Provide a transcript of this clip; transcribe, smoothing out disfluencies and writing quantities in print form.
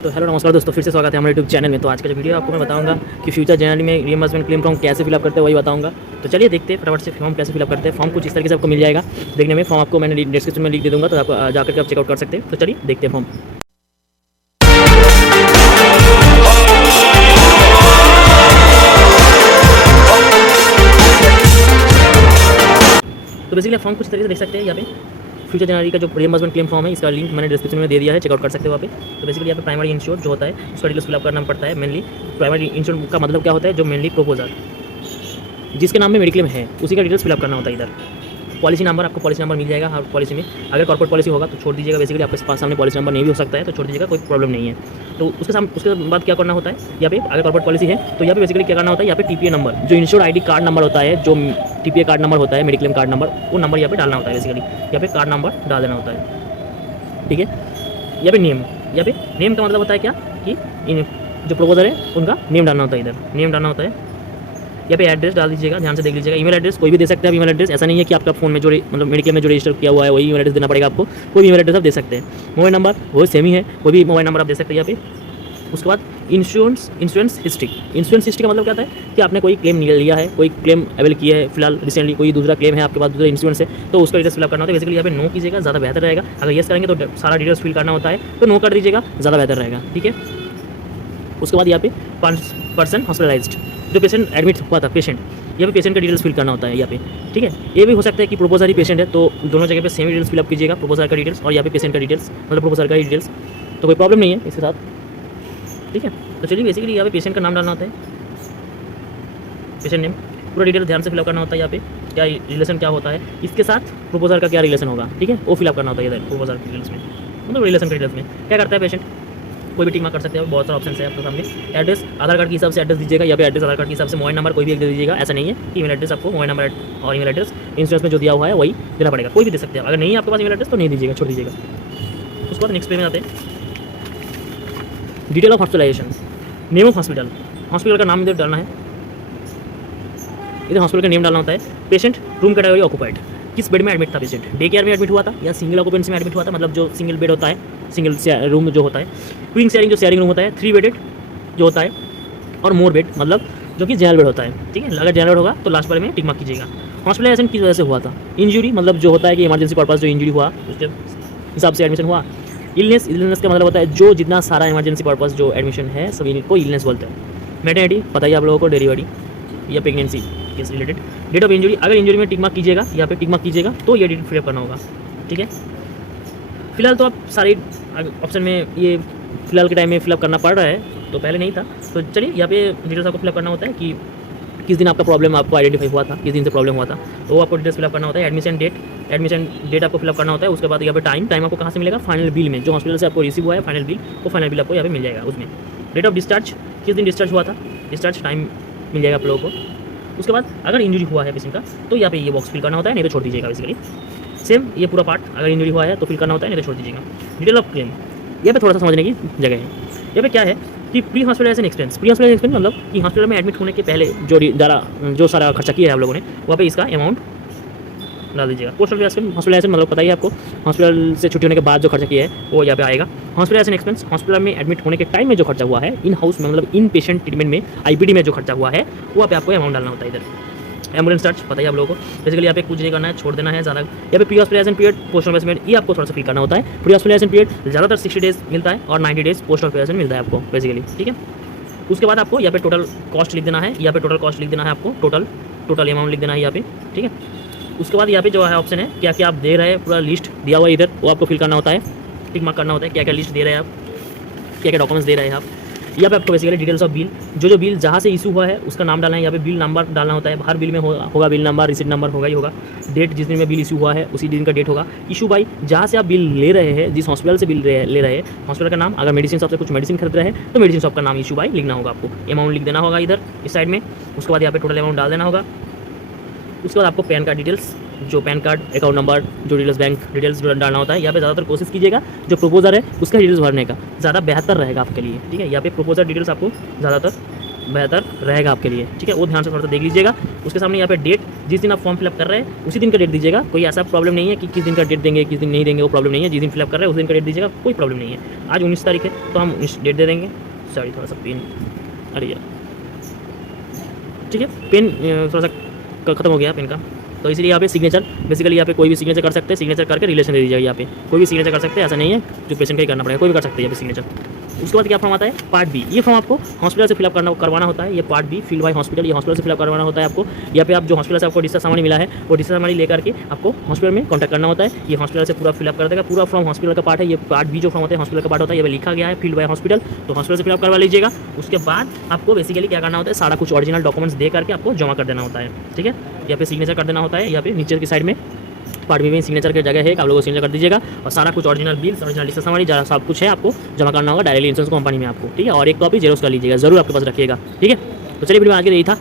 तो हेलो नमस्कार दोस्तों, फिर से स्वागत है हमारे यूट्यूब चैनल में। तो आज का जो वीडियो आपको मैं बताऊंगा कि फ्यूचर जनरली में रीइंबर्समेंट क्लेम फॉर्म कैसे फिलअप करते हैं वही बताऊंगा। तो चलिए देखते हैं फटाफट से फॉर्म कैसे फिलअप करते हैं। फॉर्म कुछ इस तरीके से आपको मिल जाएगा देखने में। फॉर्म आपको मैंने डिस्क्रिप्शन में लिख दे दूँगा, तो आप जाकर के आप चेकआउट कर सकते हैं। तो चलिए देखते हैं फॉर्म। तो बेसिकली फॉर्म कुछ तरीके से देख सकते हैं यहाँ पे। फ्यूचर जनवरी का जो रीइंबर्समेंट क्लेम फॉर्म है, इसका लिंक मैंने डिस्क्रिप्शन में दे दिया है, चेकआउट कर सकते हो वहाँ पे। तो बेसिकली यहाँ पे प्राइमरी इंश्योर जो होता है उसका डिटेल्स फिलअप करना पड़ता है। मेनली प्राइमरी इंश्योर का मतलब क्या होता है, जो मेनली प्रोपोजर जिसके नाम में मेडिक्लेम है उसी का डिटेल्स फिलअप करना होता है इधर। पॉलिसी नंबर, आपको पॉलिसी नंबर मिल जाएगा हर पॉलिसी में। अगर कॉर्पोरेट पॉलिसी होगा तो छोड़ दीजिएगा, बेसिकली आपके पास सामने पॉलिसी नंबर नहीं भी हो सकता है तो छोड़ दीजिएगा, कोई प्रॉब्लम नहीं है। तो उसके बाद क्या करना होता है, यहाँ पे अगर कॉर्पोरेट पॉलिसी है तो यहाँ पे बेसिकली क्या करना होता है, यहाँ पे टीपीए नंबर जो इंश्योर्ड आईडी कार्ड नंबर होता है, जो टीपीए कार्ड नंबर होता है, मेडिक्लेम कार्ड नंबर, वो नंबर यहाँ पे डालना होता है। बेसिकली यहाँ पे कार्ड नंबर डाल देना होता है, ठीक है। यहाँ पे नेम, यहाँ पे नेम का मतलब होता है क्या कि इन जो प्रोपोजर है उनका नेम डालना होता है, इधर नेम डालना होता है। यहाँ पे एड्रेस डाल दीजिएगा, ध्यान से देख लीजिएगा। ईमेल एड्रेस कोई भी दे सकते हैं आप। ईमेल एड्रेस ऐसा नहीं है कि आपका फोन में जो मतलब मेडिक्लेम में जो रजिस्टर किया हुआ है वही ईमेल एड्रेस देना पड़ेगा आपको, कोई भी ईमेल एड्रेस आप दे सकते हैं। मोबाइल नंबर वो सेम ही है, कोई भी मोबाइल नंबर आप दे सकते हैं यहाँ पे। उसके बाद इंश्योरेंस हिस्ट्री। इंश्योरेंस हिस्ट्री का मतलब क्या होता है कि आपने कोई क्लेम लिया है, कोई क्लेम अवेल किया है फिलहाल रिसेंटली, कोई दूसरा क्लेम है आपके पास, दूसरा इंश्योरेंस है, तो उसका डिटेल्स फिलअप करना होता है। बेसिकली यहाँ पे नो कीजिएगा, ज़्यादा बेहतर रहेगा। अगर येस करेंगे तो सारा डिटेल्स फिल करना होता है, तो नो कर दीजिएगा, ज़्यादा बेहतर रहेगा, ठीक है। उसके बाद यहाँ पे पर्सन हॉस्पिटलाइज्ड, जो पेशेंट एडमिट हुआ था, पेशेंट, यहाँ पे पेशेंट का डिटेल्स फिल करना होता है यहाँ पे, ठीक है। ये भी हो सकता है कि प्रोपोजर ही पेशेंट है, तो दोनों जगह पे सेम डिटेल्स फिलअप कीजिएगा, प्रोपोजर का डिटेल्स और यहाँ पे पेशेंट का डिटेल्स, मतलब प्रोपोजर का डिटेल्स, तो कोई प्रॉब्लम नहीं है इसके साथ, ठीक है। तो चलिए बेसिकली यहाँ पे पेशेंट का नाम डालना होता है, पेशेंट नेम, पूरा डिटेल ध्यान से फिलअप करना होता है। यहाँ पे क्या रिलेशन क्या होता है इसके साथ, प्रोपोजर का क्या रिलेशन होगा, ठीक है, वो फिलअप करना होता है इधर प्रोपोजर के डिटेल्स में, मतलब रिलेशन के डिटेल्स में। क्या करता है पेशेंट, कोई भी टिक मार्क कर सकते हैं, बहुत सारे ऑप्शन है आपके सामने। एड्रेस आधार कार्ड के हिसाब से एड्रेस दीजिएगा, या फिर एड्रेस आधार कार्ड के हिसाब से मोबाइल नंबर कोई भी एक दे दीजिएगा। ऐसा नहीं है कि ईमेल एड्रेस आपको मोबाइल नंबर और ईमेल एड्रेस इंश्योरेंस में जो दिया हुआ है वही देना पड़ेगा, कोई भी दे सकते हैं। अगर नहीं है आपके पास ईमेल एड्रेस तो नहीं दीजिएगा, छोड़ दीजिएगा। उसके बाद नेक्स्ट पे में आते हैं, detail of hospitalisation, name of hospital, hospital का नाम इधर डालना है, इधर हॉस्पिटल का नेम डालना होता है। पेशेंट रूम कैटेगरी ऑक्यूपाइड, किस बेड में एडमिट था पेशेंट, डे केयर में एडमिट हुआ था या सिंगल ऑक्यूपेंसी में एडमिट हुआ था, मतलब जो सिंगल बेड होता है, सिंगल रूम जो होता है। ट्विन शेयरिंग, जो शेयरिंग रूम होता है। 3 बेडेड जो होता है, और मोर बेड मतलब जो कि जनरल बेड होता है, ठीक है। अगर जनरल बेड होगा तो लास्ट वाले में टिक मार्क कीजिएगा। हॉस्पिटलाइजेशन किस वजह से हुआ था, इंजरी मतलब जो होता है कि इमरजेंसी पर्पस जो इंजरी हुआ उसके हिसाब से एडमिशन हुआ। इलनेस का मतलब होता है जो जितना सारा इमरजेंसी पर्पस जो एडमिशन है सभी को इलनेस बोलते हैं। मैटरनिटी पता ही आप लोगों को, डिलीवरी या प्रेगनेंसी के रिलेटेड। डेट ऑफ इंजरी, अगर इंजरी में टिक मार्क कीजिएगा, यहाँ पे टिक मार्क कीजिएगा तो ये डिटेल फिलअप करना होगा, ठीक है। फिलहाल तो आप सारे ऑप्शन में ये फिलहाल के टाइम में फिलअप करना पड़ रहा है, तो पहले नहीं था। तो चलिए यहाँ पे डिटेल्स आपको फिलअप करना होता है कि किस दिन आपका प्रॉब्लम आपको आइडेंटिफाई हुआ था, किस दिन से प्रॉब्लम हुआ था, तो वो आपको डिटेल्स फिलअप करना होता है। एडमिशन डेट आपको फिलअप करना होता है। उसके बाद यहाँ पे टाइम आपको कहाँ से मिलेगा, फाइनल बिल में, जो हॉस्पिटल से आपको रिसीव हुआ है फाइनल बिल, वो फाइनल बिल आपको यहाँ पे मिल जाएगा उसमें। डेट ऑफ डिस्चार्ज, किस दिन डिस्चार्ज हुआ था, डिस्चार्ज टाइम मिल जाएगा आप लोगों को। उसके बाद अगर इंजरी हुआ है पेशेंट का तो यहाँ पे ये बॉक्स फिल करना होता है, नहीं तो छोड़ दीजिएगा। बेसिकली सेम ये पूरा पार्ट, अगर इंजरी हुआ है तो फिल करना होता है, नहीं तो छोड़ दीजिएगा। डिटेल ऑफ क्लेम, यहाँ पे थोड़ा सा समझने की जगह है। यहाँ पे क्या है कि pre hospitalisation expense, pre hospitalisation expense मतलब कि हॉस्पिटल में एडमिट होने के पहले जो सारा खर्चा किया है आप लोगों ने, वहाँ पे इसका अमाउंट डाल दीजिएगा। पोस्ट हॉस्पिटलाइजेशन मतलब पता ही आपको, हॉस्पिटल से छुट्टी होने के बाद जो खर्चा किया है वो यहाँ पे आएगा। हॉस्पिटलाइजेशन एक्सपेंस, हॉस्पिटल में एडमिट होने के टाइम में जो खर्चा हुआ है, इन हाउस में मतलब इन पेशेंट ट्रीटमेंट में आईपीडी में जो खर्चा हुआ है वहाँ पे आपको अमाउंट डालना होता है इधर। एम्बुलेंस चार्ज पता ही आप लोगों को, बेसिकली यहाँ पे कुछ नहीं करना है, छोड़ देना है ज़्यादा। यहाँ पे pre hospitalisation period, post hospitalisation ये आपको थोड़ा सा फिल करना होता है। प्री हॉस्पिटलाइजेशन पीरियड ज़्यादातर 60 डेज मिलता है और 90 डेज पोस्ट हॉस्पिटलाइजेशन मिलता है आपको बेसिकली, ठीक है। उसके बाद आपको यहाँ पे टोटल कॉस्ट लिख देना है, यहाँ पे टोटल कॉस्ट लिख देना है आपको, टोटल अमाउंट लिख देना है यहाँ पे, ठीक है। उसके बाद यहाँ पे जो है ऑप्शन है क्या क्या आप दे रहे हैं, पूरा लिस्ट दिया हुआ है इधर, वो आपको फिल करना होता है, टिक मार्क करना होता है क्या क्या लिस्ट दे रहे हैं आप, क्या क्या डॉक्यूमेंट्स दे रहे हैं आप। यहाँ पे आपको बेसिकली डिटेल्स ऑफ बिल, जो बिल जहाँ से इशू हुआ है उसका नाम डालना है, यहाँ पे बिल नंबर डालना होता है। हर बिल में होगा बिल नंबर, रिसीट नंबर होगा ही होगा। डेट जिस दिन में बिल इशू हुआ है उसी दिन का डेट होगा। इशू बाई जहाँ से आप बिल ले रहे हैं, जिस हॉस्पिटल से बिल ले रहे हैं, हॉस्पिटल का नाम, अगर मेडिसिन शॉप से कुछ मेडिसिन खरीद रहे हैं तो मेडिसिन शॉप का नाम इशू बाई लिखना होगा आपको, अमाउंट लिख देना होगा इधर इस साइड में। उसके बाद यहाँ पे टोटल अमाउंट डाल देना होगा। उसके बाद आपको पैन कार्ड डिटेल्स, जो पैन कार्ड, अकाउंट नंबर, जो डिटेल्स, बैंक डिटेल्स डालना होता है। यहाँ पे ज़्यादातर कोशिश कीजिएगा जो प्रोपोजर है उसका डिटेल्स भरने का, ज़्यादा बेहतर रहेगा आपके लिए, ठीक है। यहाँ पे प्रोपोजर डिटेल्स आपको ज़्यादातर बेहतर रहेगा आपके लिए, ठीक है। वो ध्यान से थोड़ा सा देख लीजिएगा। उसके सामने यहाँ पे डेट, जिस दिन आप फॉर्म फिलअप कर रहे हैं उसी दिन का डेट दीजिएगा। कोई ऐसा प्रॉब्लम नहीं है कि किस दिन का डेट देंगे किस दिन नहीं देंगे, वो प्रॉब्लम नहीं है। जिस दिन फिलअप कर रहे हैं उस दिन का डेट दीजिएगा, कोई प्रॉब्लम नहीं है। आज 19 तारीख है तो हम 19 डेट दे देंगे। सॉरी थोड़ा सा पेन, अरे यार, ठीक है, पेन थोड़ा सा खत्म हो गया पेन का, तो इसलिए यहाँ पे सिग्नेचर, बेसिकली यहाँ पे कोई भी सिग्नेचर कर सकते हैं। सिग्नेचर करके रिलेशन दे दीजिएगा। यहाँ पे कोई भी सिग्नेचर कर सकते हैं, ऐसा नहीं है जो पेशेंट का ही करना पड़ेगा, कोई भी कर सकते हैं यहाँ पे सिग्नेचर। उसके बाद क्या फॉर्म आता है, पार्ट बी। ये फॉर्म आपको हॉस्पिटल से फिलअप करवाना होता है। ये part B, filled by hospital, ये हॉस्पिटल से फिलअप करवाना होता है आपको। यहाँ पे आप जो हॉस्पिटल से आपको डिस्चार्ज सामान मिला है वो डिस्चार्ज सामान लेकर के आपको हॉस्पिटल में कॉन्टैक्ट करना होता है। ये हॉस्पिटल से पूरा फिलअप कर देगा। पूरा फॉर्म हॉस्पिटल का पार्ट है। ये पार्ट बी जो फॉर्म होता है हॉस्पिटल का पार्ट होता है। ये लिखा गया है फील्ड बाय हॉस्पिटल, तो हॉस्पिटल से फिलअप करवा लीजिएगा। उसके बाद आपको बेसिकली क्या करना होता है, सारा कुछ ओरिजिनल डॉक्यूमेंट्स दे करके आपको जमा कर देना होता है, ठीक है। यहाँ पे सिग्नेचर कर देना होता है। यहाँ पे नीचे की साइड में पार्ट बी में सिग्नेचर की जगह है, आप लोगों को सिग्नेचर कर दीजिएगा। और सारा कुछ ओरिजिनल बिल्स, ओरिजिनल डिस्चार्ज सामान जरा सब कुछ है आपको जमा करना होगा डायरेक्टली इंश्योरेंस कंपनी में आपको, ठीक है। और एक कॉपी जेरोक्स कर लीजिएगा, जरूर आपके पास रखिएगा, ठीक है। तो चलिए वीडियो आगे यही था।